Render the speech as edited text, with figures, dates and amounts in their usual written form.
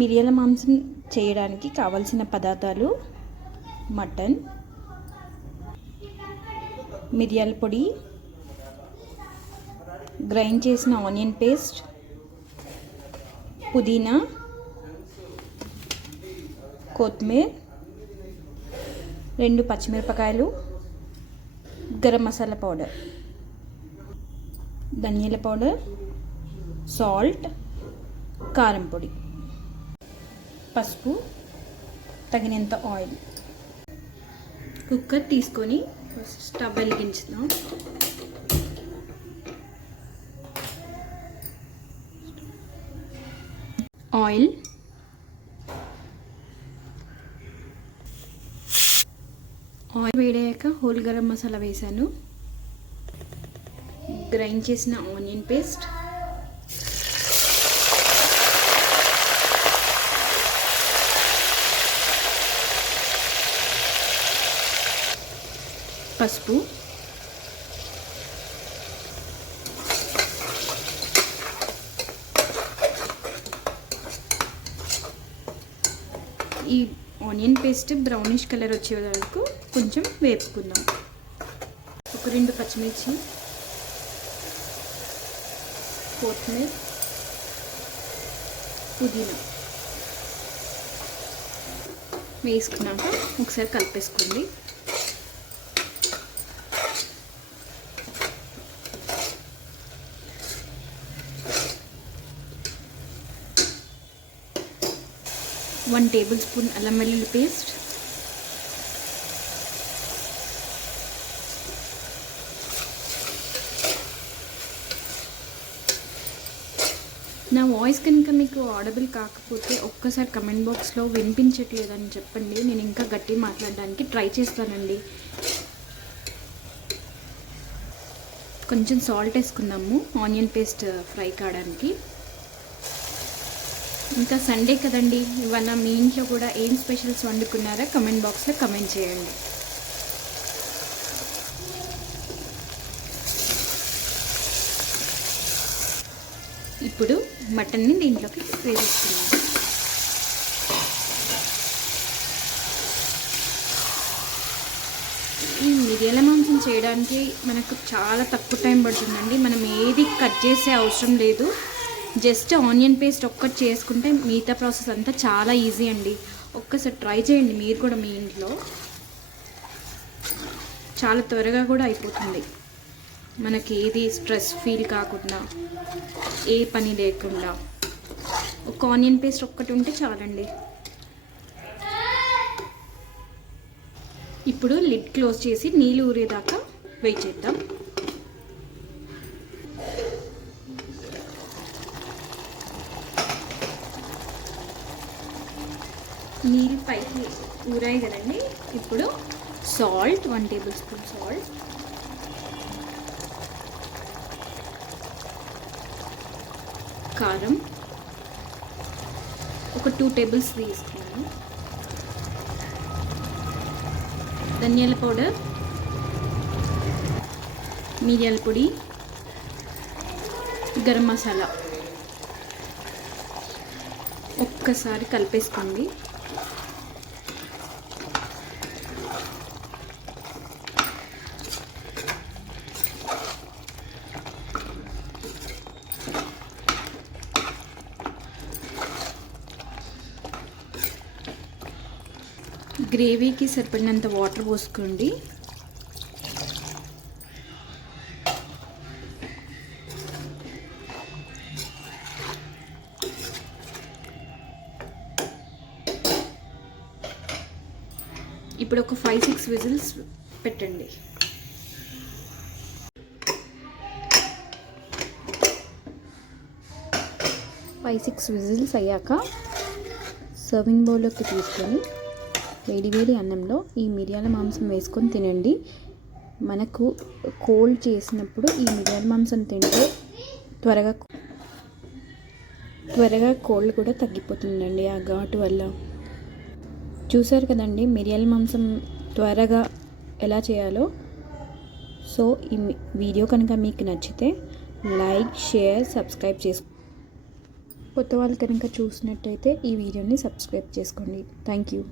మిరియాల మాంసం చేయడానికి కావలసిన పదార్థాలు: మటన్, మిరియాల పొడి, గ్రైండ్ చేసిన ఆనియన్ పేస్ట్, పుదీనా, కొత్తిమీర, 2 పచ్చిమిరపకాయలు, గరం మసాలా పౌడర్, ధనియాల పౌడర్, సాల్ట్, కారం పొడి, పసుపు, తగినంత ఆయిల్. కుక్కర్ తీసుకొని స్టవ్ వెలిగించుదాం. ఆయిల్, వేడాక హోల్ గరం మసాలా వేసాను, గ్రైండ్ చేసిన ఆనియన్ పేస్ట్, పసుపు, ఈ ఆనియన్ పేస్ట్ బ్రౌనిష్ కలర్ వచ్చే వరకు కొంచెం వేపుకుందాం. ఒక 2 పచ్చిమిర్చి, కొత్తిమీర, పుదీనా వేసుకున్నాక ఒకసారి కలిపేసుకోండి. వన్ టేబుల్ స్పూన్ అల్లం వెల్లుల్లి పేస్ట్, నా వాయిస్ కనుక మీకు ఆడబుల్ కాకపోతే ఒక్కసారి కమెంట్ బాక్స్లో వినిపించట్లేదని చెప్పండి. నేను ఇంకా గట్టి మాట్లాడడానికి ట్రై చేస్తానండి. కొంచెం సాల్ట్ వేసుకుందాము ఆనియన్ పేస్ట్ ఫ్రై కావడానికి. ఇంకా సండే కదండి, ఇవాళ మీ ఇంట్లో కూడా ఏం స్పెషల్స్ వండుకున్నారా కమెంట్ బాక్స్లో కమెంట్ చేయండి. ఇప్పుడు మటన్ని దీంట్లోకి వేసేస్తున్నాం. ఈ మిరియాల మాంసం చేయడానికి మనకు చాలా తక్కువ టైం పడుతుందండి. మనం ఏది కట్ చేసే అవసరం లేదు. జస్ట్ ఆనియన్ పేస్ట్ ఒక్కటి చేసుకుంటే మిగతా ప్రాసెస్ అంతా చాలా ఈజీ అండి. ఒక్కసారి ట్రై చేయండి మీరు కూడా మీ ఇంట్లో. చాలా త్వరగా కూడా అయిపోతుంది. మనకి ఏది స్ట్రెస్ ఫీల్ కాకుండా, ఏ పని లేకుండా ఒక ఆనియన్ పేస్ట్ ఒక్కటి ఉంటే చాలండి. ఇప్పుడు లిడ్ క్లోజ్ చేసి నీళ్ళు ఊరేదాకా వెయిట్ చేద్దాం. నీళ్ళు పైకి ఊరాయి కదండి. ఇప్పుడు సాల్ట్, 1 టేబుల్ స్పూన్ సాల్ట్, కారం ఒక 2 టేబుల్స్ తీసుకున్నాను, ధనియాల పౌడర్, మిరియాల పొడి, గరం మసాలా ఒక్కసారి కలిపేసుకోండి. గ్రేవీకి సరిపడినంత వాటర్ పోసుకోండి. ఇప్పుడు ఒక 5-6 విజిల్స్ పెట్టండి. ఫైవ్ సిక్స్ విజిల్స్ అయ్యాక సర్వింగ్ బౌల్లోకి తీసుకొని వేడి అన్నంలో ఈ మిరియాల మాంసం వేసుకొని తినండి. మనకు కోల్డ్ చేసినప్పుడు ఈ మిరియాల మాంసం తింటే త్వరగా కోల్డ్ కూడా తగ్గిపోతుందండి ఆ ఘాటు వల్ల. చూసారు కదండి మిరియాల మాంసం త్వరగా ఎలా చేయాలో. సో ఈ వీడియో కనుక మీకు నచ్చితే లైక్, షేర్, సబ్స్క్రైబ్ చేసుకోండి. కొత్త వాళ్ళు కనుక చూసినట్టయితే ఈ వీడియోని సబ్స్క్రైబ్ చేసుకోండి. Thank you.